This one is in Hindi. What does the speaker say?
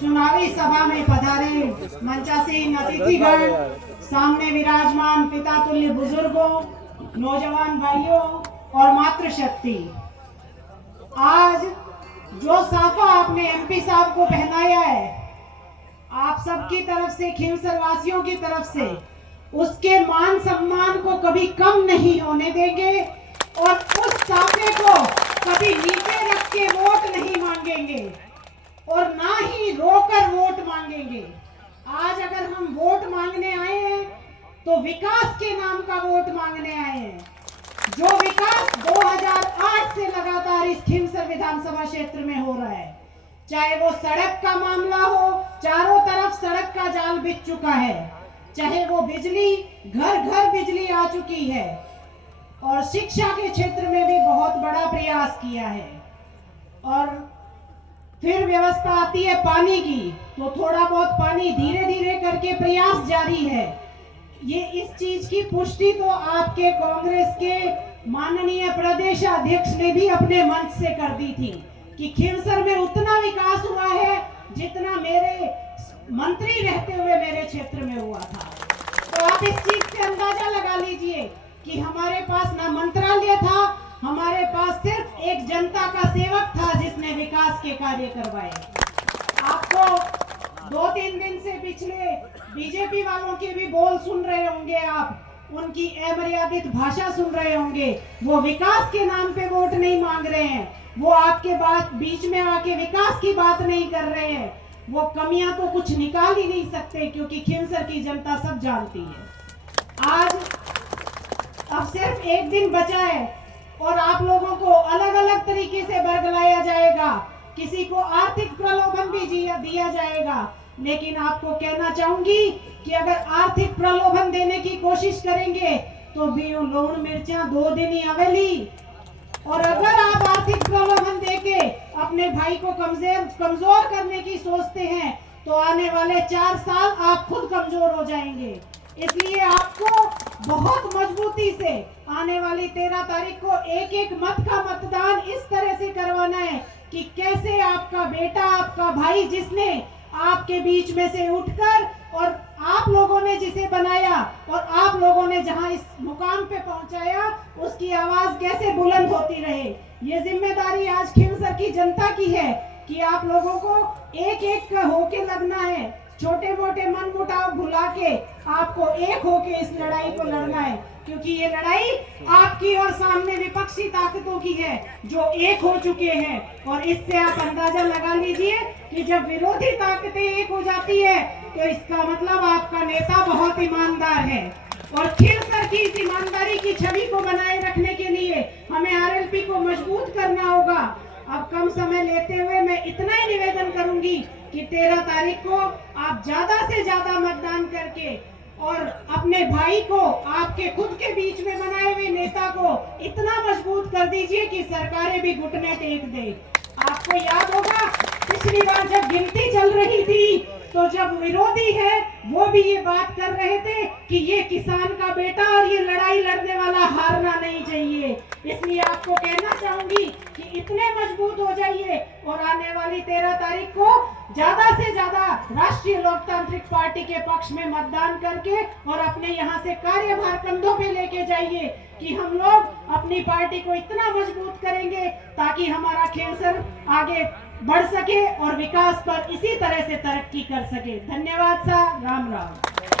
चुनावी सभा में पधारे मंचासीन अतिथिगण, सामने विराजमान पिता तुल्य बुजुर्गों, नौजवान भाइयों और मातृशक्ति, आज जो साफा आपने एमपी साहब को पहनाया है, आप सबकी तरफ से, खिमसर वासियों की तरफ से, उसके मान सम्मान को कभी कम नहीं होने देंगे और उस साफे को कभी नीचे रख के वोट नहीं मांगेंगे और ना ही रोकर वोट मांगेंगे। आज अगर हम वोट मांगने आए हैं तो विकास के नाम का वोट मांगने आए हैं। जो विकास 2008 से लगातार इस खिमसर विधानसभा क्षेत्र में हो रहा है, चाहे वो सड़क का मामला हो, चारों तरफ सड़क का जाल बिछ चुका है, चाहे वो बिजली, घर घर बिजली आ चुकी है, और शिक्षा के क्षेत्र में भी बहुत बड़ा प्रयास किया है। और फिर व्यवस्था आती है पानी की, तो थोड़ा बहुत पानी धीरे धीरे करके प्रयास जारी है। ये इस चीज की पुष्टि तो आपके कांग्रेस के माननीय प्रदेश अध्यक्ष ने भी अपने मंच से कर दी थी कि खिमसर में उतना विकास हुआ है जितना मेरे मंत्री रहते हुए मेरे क्षेत्र में हुआ था। तो आप इस चीज से अंदाजा लगा लीजिए कि हमारे पास ना मंत्रालय था, हमारे पास सिर्फ एक जनता का सेवक था जिसने विकास के कार्य करवाए। आपको 2-3 दिन से पिछले बीजेपी वालों के भी बोल सुन रहे होंगे, आप उनकी अमर्यादित भाषा सुन रहे होंगे। वो विकास के नाम पे वोट नहीं मांग रहे हैं, वो आपके बात बीच में आके विकास की बात नहीं कर रहे हैं। वो कमियां तो कुछ निकाल ही नहीं सकते, क्योंकि खिमसर की जनता सब जानती है। आज अब सिर्फ एक दिन बचा है और आप लोगों को अलग अलग तरीके से बरगलाया जाएगा, किसी को आर्थिक प्रलोभन भी दिया जाएगा। लेकिन आपको कहना चाहूंगी कि अगर आर्थिक प्रलोभन देने की कोशिश करेंगे तो भी लूण मिर्चा 2 दिन ही अवेली, और अगर आप आर्थिक प्रलोभन देके अपने भाई को कमजोर करने की सोचते हैं तो आने वाले 4 साल आप खुद कमजोर हो जाएंगे। इसलिए आपको बहुत मजबूती से आने वाली 13 तारीख को एक एक मत का मतदान इस तरह से करवाना है कि कैसे आपका बेटा, आपका भाई, जिसने आपके बीच में से उठकर और आप लोगों ने जिसे बनाया और आप लोगों ने जहां इस मुकाम पे पहुंचाया, उसकी आवाज कैसे बुलंद होती रहे। ये जिम्मेदारी आज खिमसर की जनता की है कि आप लोगों को एक एक होके लगना है, छोटे मोटे मन मुटाव भुला के आपको एक होके इस लड़ाई को लड़ना है, क्योंकि ये लड़ाई आपकी और सामने विपक्षी ताकतों की है जो एक हो चुके हैं। और इससे आप अंदाजा लगा लीजिए कि जब विरोधी ताकतें एक हो जाती है तो इसका मतलब आपका नेता बहुत ईमानदार है। और खिमसर की इस ईमानदारी की छवि को बनाए रखने के लिए हमें आरएलपी को मजबूत करना होगा। अब कम समय लेते हुए मैं इतना ही निवेदन करूंगी कि 13 तारीख को आप ज्यादा से ज्यादा मतदान करके और अपने भाई को, आपके खुद के बीच में बनाए हुए नेता को इतना मजबूत कर दीजिए कि सरकारें भी घुटने टेक दे। आपको याद होगा पिछली बार जब गिनती चल रही थी तो जब विरोधी है वो भी ये बात कर रहे थे कि ये किसान का बेटा और ये लड़ाई लड़ने वाला हारना नहीं चाहिए। इसलिए आपको कहना चाहूंगी कि इतने मजबूत हो जाइए और आने वाली 13 तारीख को ज्यादा से ज्यादा राष्ट्रीय लोकतांत्रिक पार्टी के पक्ष में मतदान करके और अपने यहाँ से कार्यभार कंधों पे लेके जाइए कि हम लोग अपनी पार्टी को इतना मजबूत करेंगे ताकि हमारा खिमसर आगे बढ़ सके और विकास पर इसी तरह से तरक्की कर सके। धन्यवाद सा, राम राम।